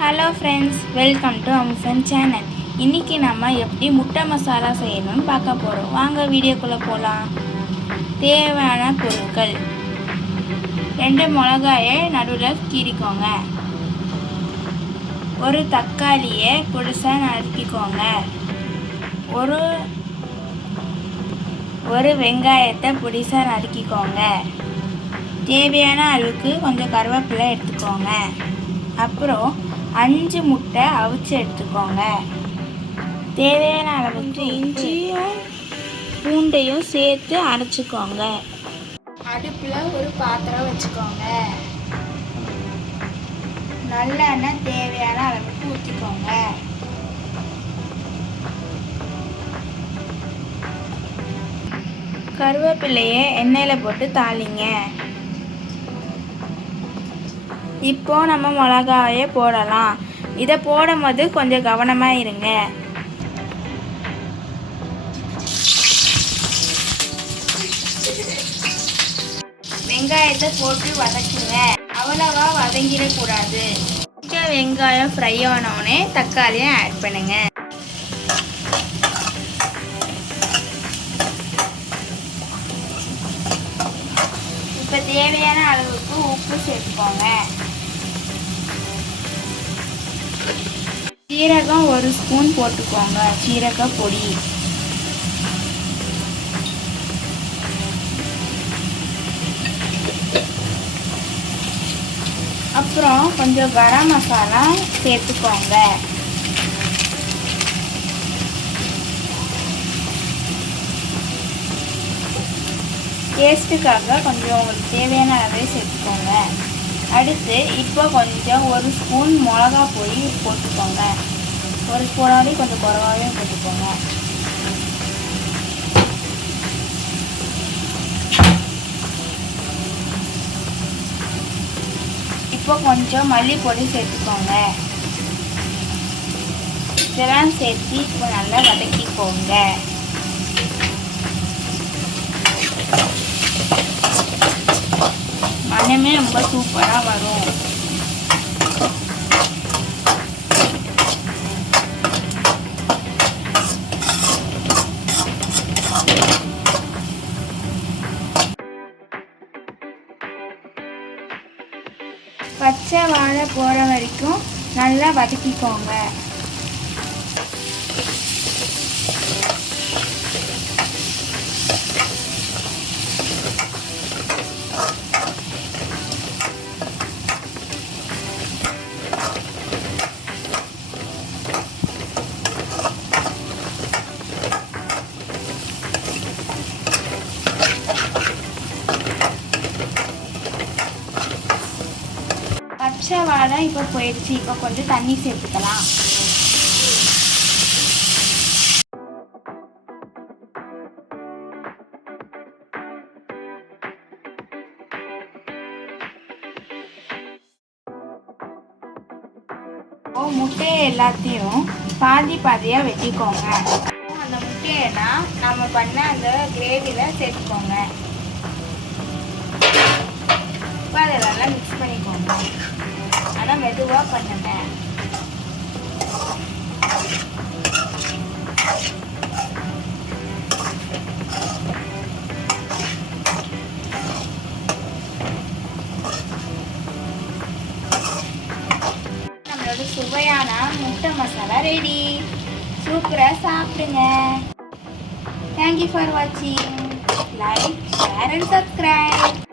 Hello friends, welcome to அம்ஃபன் channel. இன்றைக்கி நம்ம எப்படி முட்டை மசாலா செய்யணும்னு பார்க்க போகிறோம். வாங்க வீடியோக்குள்ளே போகலாம். தேவையான பொருட்கள்: 2 மிளகாயை நடுவில் கீறிக்கோங்க, ஒரு தக்காளியை பொடிசாக நறுக்கிக்கோங்க, ஒரு வெங்காயத்தை பொடிசாக நறுக்கிக்கோங்க, தேவையான அளவுக்கு கொஞ்சம் கருவேப்பிலை எடுத்துக்கோங்க, அப்புறம் 5 முட்டை அவிச்சு எடுத்துக்கோங்க, தேவையான அளவுக்கு இஞ்சியும் பூண்டையும் சேர்த்து அரைச்சிக்கோங்க. அடுப்பில் ஒரு பாத்திரம் வச்சுக்கோங்க, நல்லெண்ணெய் தேவையான அளவுக்கு ஊற்றிக்கோங்க. கருவேப்பிலையை எண்ணெயில் போட்டு தாளிங்க. இப்போ நம்ம மிளகாயை போடலாம். இதை போடும்போது கொஞ்சம் கவனமாக இருங்க. வெங்காயத்தை போட்டு வதக்குங்க, அவ்வளவா வதங்கிடக்கூடாது. கொஞ்சம் வெங்காயம் ஃப்ரை ஆனோடனே தக்காளியை ஆட் பண்ணுங்க. இப்போ தேவையான அளவுக்கு உப்பு சேர்த்துக்கோங்க. சீரகம் 1 ஸ்பூன் போட்டுக்கோங்க, சீரக பொடி. அப்புறம் கொஞ்சம் கரம் மசாலா சேர்த்துக்கோங்க. டேஸ்ட்டுக்காக கொஞ்சம் உங்களுக்கு தேவையான அளவே சேர்த்துக்கோங்க. அடுத்து இப்போ கொஞ்சம் 1 ஸ்பூன் மிளகா பொடி போட்டுக்கோங்க. 1 ஸ்பூனாலே கொஞ்சம் குறைவாகவே போட்டுக்கோங்க. இப்போ கொஞ்சம் மல்லிப்பொடி சேர்த்துக்கோங்க. இதெல்லாம் சேர்த்து இப்போ நல்லா வதக்கிக்கோங்க. மனமே ரொம்ப சூப்பராக வரும். பச்சை வாழை போகிற வரைக்கும் நல்லா வதக்கிக்கோங்க. பச்சை வாழை இப்போ போயிடுச்சு. இப்போ கொஞ்சம் தண்ணி சேர்த்துக்கலாம். முட்டையை எல்லாத்தையும் பாதி பாதியாக வெட்டிக்கோங்க. அந்த முட்டையெல்லாம் நம்ம பண்ண அந்த கிரேவியில் சேர்த்துக்கோங்க. இப்போ அதெல்லாம் மிக்ஸ் பண்ணிக்கோங்க. ஆனால் மெதுவாக பண்ணுங்க. நம்மளோட சுவையான முட்டை மசாலா ரெடி. சூப்பராக சாப்பிடுங்க. தேங்க்யூ ஃபார் வாட்சிங். Like, share and subscribe.